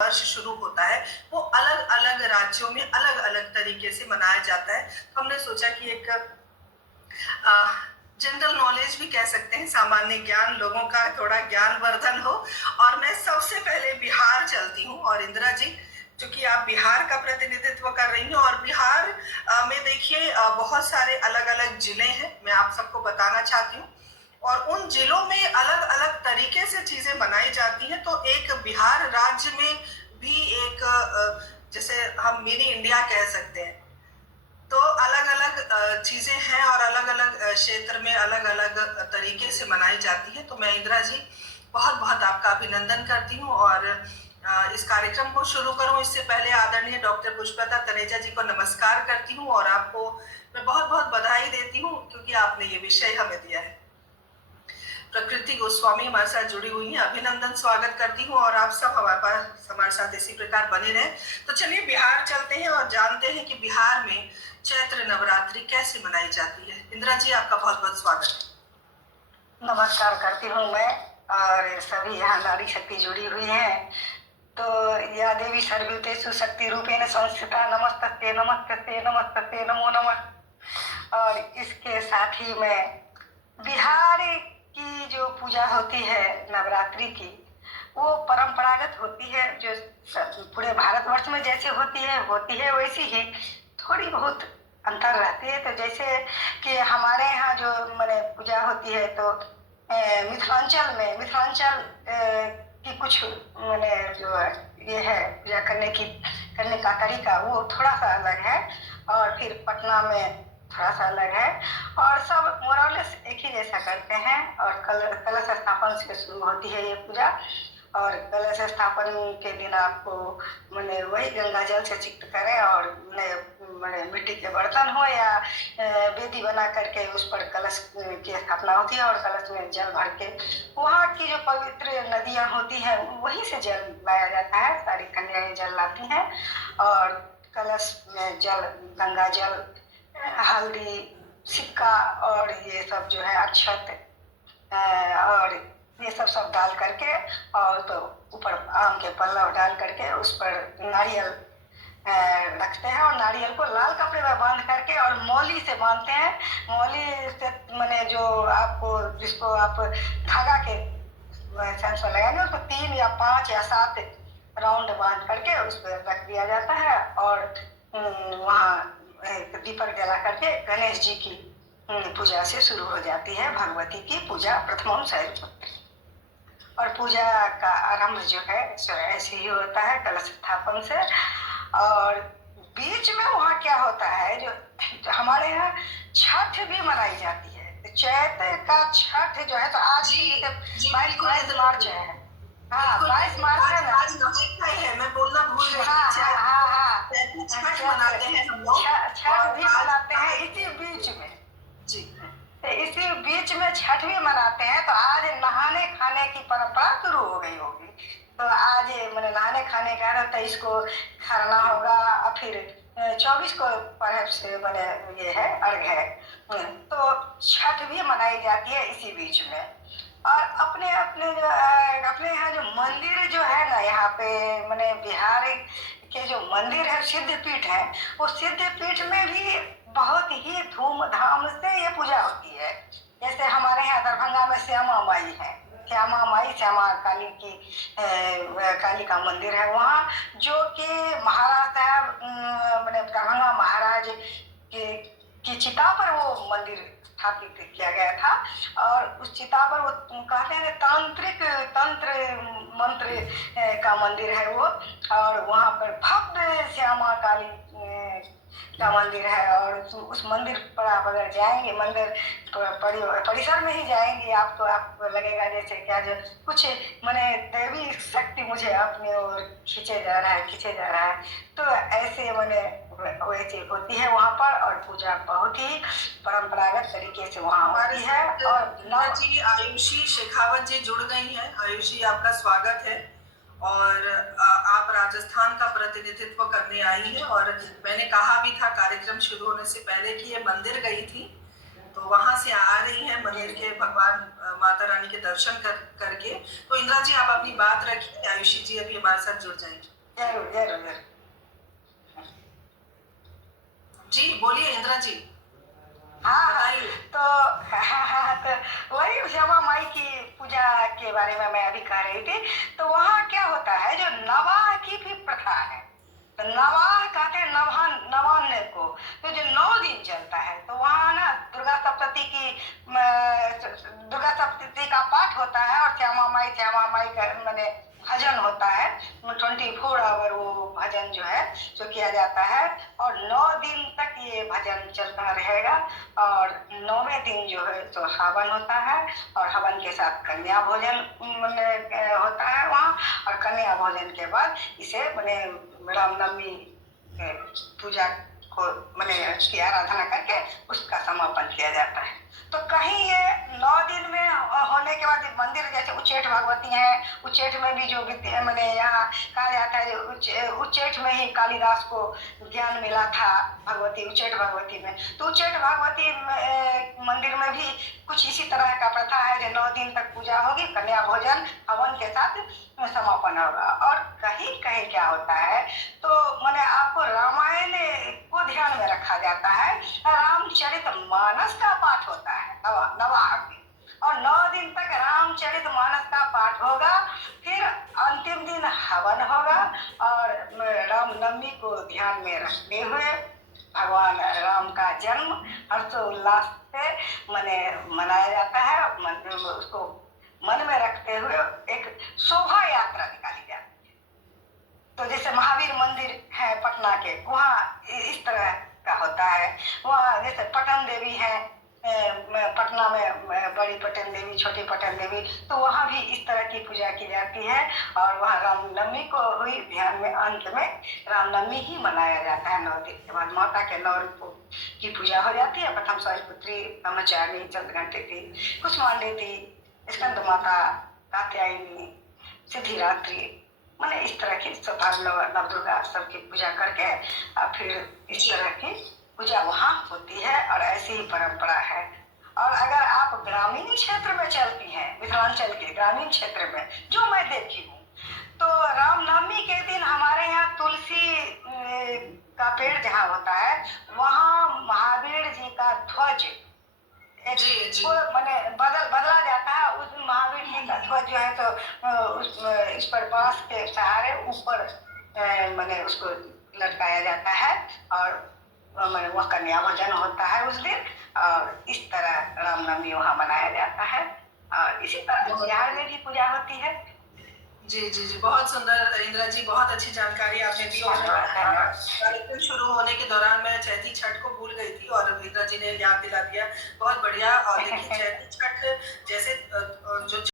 वर्ष शुरू होता है वो अलग अलग राज्यों में अलग अलग तरीके से मनाया जाता है। तो हमने सोचा कि एक जनरल नॉलेज भी कह सकते हैं, सामान्य ज्ञान, लोगों का थोड़ा ज्ञानवर्धन हो। और मैं सबसे पहले बिहार चलती हूँ। और इंदिरा जी, क्योंकि आप बिहार का प्रतिनिधित्व कर रही हैं और बिहार में देखिए बहुत सारे अलग अलग जिले हैं, मैं आप सबको बताना चाहती हूँ। और उन जिलों में अलग अलग तरीके से चीजें बनाई जाती हैं। तो एक बिहार राज्य में भी एक जैसे हम मिनी इंडिया कह सकते हैं, तो अलग अलग चीजें हैं और अलग अलग क्षेत्र में अलग अलग तरीके से मनाई जाती है। तो मैं इंदिरा जी बहुत बहुत आपका अभिनंदन करती हूँ। और इस कार्यक्रम को शुरू करूं इससे पहले आदरणीय डॉक्टर पुष्पलता तनेजा जी को नमस्कार करती हूँ और आपको मैं बहुत बहुत बधाई देती हूँ क्योंकि आपने ये विषय हमें दिया है। प्रकृति गोस्वामी हमारे साथ जुड़ी हुई है, अभिनंदन स्वागत करती हूँ और आप सब हमारे साथ इसी प्रकार बने रहें। तो चलिए बिहार चलते हैं और जानते हैं कि बिहार में चैत्र नवरात्रि कैसे मनाई जाती है। इंदिरा जी, आपका बहुत बहुत स्वागत है। नमस्कार करती हूँ मैं, और सभी यहाँ नारी शक्ति जुड़ी हुई है। तो या देवी सर्वभूतेषु शक्ति रूपेण संस्थिता नमस्तस्ते नमस्तस्ते नमस्तस्ते नमो नमः। और इसके साथ ही में बिहार की जो पूजा होती है नवरात्रि की, वो परंपरागत होती है, जो पूरे भारतवर्ष में जैसे होती है वैसी ही थोड़ी बहुत अंतर रहती है। तो जैसे कि हमारे यहाँ जो मैंने पूजा होती है, तो मिथिलांचल की कुछ मैंने जो ये है पूजा करने का तरीका वो थोड़ा सा अलग है, और फिर पटना में थोड़ा सा अलग है, और सब मोरलेस एक ही जैसा करते हैं। और कलश स्थापन से शुरू होती है ये पूजा। और कलश स्थापन के दिन आपको मैंने वही गंगा जल से चित्त करें, और मैंने मिट्टी के बर्तन हो या वेदी बना करके उस पर कलश की स्थापना होती है, और कलश में जल भर के वहाँ की जो पवित्र नदियाँ होती हैं वहीं से जल लाया जाता है। सारी कन्याएं जल लाती हैं, और कलश में जल, गंगा जल, हल्दी, सिक्का और ये सब जो है अक्षत और ये सब डाल करके, और तो ऊपर आम के पल्लव डाल करके उस पर नारियल रखते हैं, और नारियल को लाल कपड़े में बांध करके और मौली से बांधते हैं। मौली से मैंने जो आपको जिसको आप धागा के सेंस में लगाएंगे उसको 3 या 5 या 7 राउंड बांध करके उस पर रख दिया जाता है। और वहाँ दीपक जला करके गणेश जी की पूजा से शुरू हो जाती है। भगवती की पूजा प्रथम शैव और पूजा का आरंभ जो है सो ऐसे ही होता है कलश स्थापन से। और बीच में वहाँ क्या होता है, जो हमारे यहाँ छठ भी मनाई जाती है। चैत्र का छठ जो है, तो आज ही 22 मार्च है। हाँ, 22 मार्च है ना, मैं बोलना भूल गई। छठ मनाते हैं हम लोग, छठ भी मनाते हैं इसी बीच में जी। तो इसी बीच में छठ भी मनाते हैं। तो आज नहाने खाने की परंपरा शुरू हो गई होगी। तो आज मैंने नहाने खाने का है, तो इसको खरना होगा, और फिर 24 को परहैप्स मैंने ये है अर्घ है। तो छठ भी मनाई जाती है इसी बीच में। और अपने यहाँ जो मंदिर जो है ना, यहाँ पे मैंने बिहार के जो मंदिर है सिद्धपीठ है, वो सिद्धपीठ में भी बहुत ही धूमधाम से ये पूजा होती है। जैसे हमारे यहाँ दरभंगा में श्यामा माई है, श्यामा काली की काली का मंदिर है वहाँ, जो कि महाराज साहब मैंने दरभंगा महाराज की चिता पर वो मंदिर स्थापित किया गया था। और उस चिता पर वो कहते हैं तंत्र मंत्र का मंदिर है वो। और वहाँ पर भव्य श्यामा काली का मंदिर है। और उस मंदिर पर आप अगर जाएंगे, मंदिर परिसर में ही जाएंगे आप, तो आपको लगेगा जैसे क्या जो कुछ मैंने दैवी शक्ति मुझे अपनी ओर खींचे जा रहा है। तो ऐसे मैंने वैसे होती है वहाँ पर। और पूजा बहुत ही परंपरागत तरीके से वहाँ होती है। और जी आयुषी शेखावत जी जुड़ गई हैं। आयुषी, आपका स्वागत है। और आप राजस्थान का प्रतिनिधित्व करने आई हैं, और मैंने कहा भी था कार्यक्रम शुरू होने से पहले कि ये मंदिर गई थी। तो वहां से आ रही हैं मंदिर के भगवान माता रानी के दर्शन करके। तो इंदिरा जी आप अपनी बात रखिए, आयुषी जी अभी हमारे साथ जुड़ जाएंगे। जरूर जरूर जरूर। जी बोलिए इंदिरा जी। हाँ, तो तो वही श्यामा माई की पूजा के बारे में मैं अभी कह रही थी। तो वहाँ क्या होता है, जो नवाह की भी प्रथा है। तो नवाह कहते हैं नवान्न को, तो जो 9 दिन चलता है। तो वहाँ ना दुर्गा सप्तती का पाठ होता है और श्यामा माई का मैंने भजन होता है। 24 आवर वो भजन जो है जो किया जाता है, और 9 दिन तक ये भजन चलता रहेगा। और 9वें दिन जो है तो हवन होता है, और हवन के साथ कन्या भोजन होता है वहाँ। और कन्या भोजन के बाद इसे रामनवमी पूजा को की आराधना करके उसका समापन किया जाता है। तो कहीं ये 9 दिन में होने के बाद मंदिर, जैसे उच्चैठ भगवती है, उच्चैठ में भी जो यहाँ कहा जाता है उच्चैठ में ही कालिदास को ज्ञान मिला था भगवती, उच्चैठ भगवती में। तो उच्चैठ भगवती मंदिर में भी कुछ इसी तरह का प्रथा है जो 9 दिन तक पूजा होगी, कन्या भोजन हवन के साथ समापन होगा। और कहीं कहीं क्या होता है, तो आपको रामायण को ध्यान में रखा जाता है, रामचरितमानस का पाठ होता है नवाह में। और 9 दिन तक रामचरितमानस का पाठ होगा। फिर अंतिम दिन हवन होगा, और रामनवमी को ध्यान में रखते हुए भगवान राम का जन्म हर्षोल्लास से मनाया जाता है। उसको मन में रखते हुए एक शोभा यात्रा निकाली जाती है। तो जैसे महावीर मंदिर है पटना के, वहाँ इस तरह का होता है। वहाँ जैसे पटन देवी है पटना में, बड़ी पटन देवी, छोटी पटन देवी, तो वहाँ भी इस तरह की पूजा की जाती है। और वहाँ रामनवमी को हुई ध्यान में, अंत में रामनवमी ही मनाया जाता है। 9 दिन के बाद माता के 9 रूपों की पूजा हो जाती है। प्रथम शैलपुत्री, ब्रह्मचारिणी, चंद्रघंटी थी, कुष्मांडी थी, स्कंद माता, कात्यायनी, सिद्धिरात्रि, इस तरह की नवदुर्गा सबकी पूजा करके फिर इस तरह की पूजा वहाँ होती है। और ऐसी ही परंपरा है। और अगर आप ग्रामीण क्षेत्र में चलती हैं, मिथिलांचल के ग्रामीण क्षेत्र में, जो मैं देखी हूँ, तो रामनवमी के दिन हमारे यहाँ तुलसी का पेड़ जहाँ होता है, वहाँ महावीर जी का ध्वज बदला जाता है। उस दिन महावीर जी का ध्वज जो है तो इस पर बांस के सहारे ऊपर उसको लटकाया जाता है। और वह कन्या भोजन होता है उस दिन। और इस तरह रामनवमी वहाँ मनाया जाता है। और इसी तरह बिहार में भी पूजा होती है। जी जी जी, बहुत सुंदर इंदिरा जी, बहुत अच्छी जानकारी आपने दी। और कार्यक्रम शुरू होने के दौरान मैं चैती छठ को भूल गई थी और इंदिरा जी ने याद दिला दिया, बहुत बढ़िया। और देखिए चैती छठ जैसे जो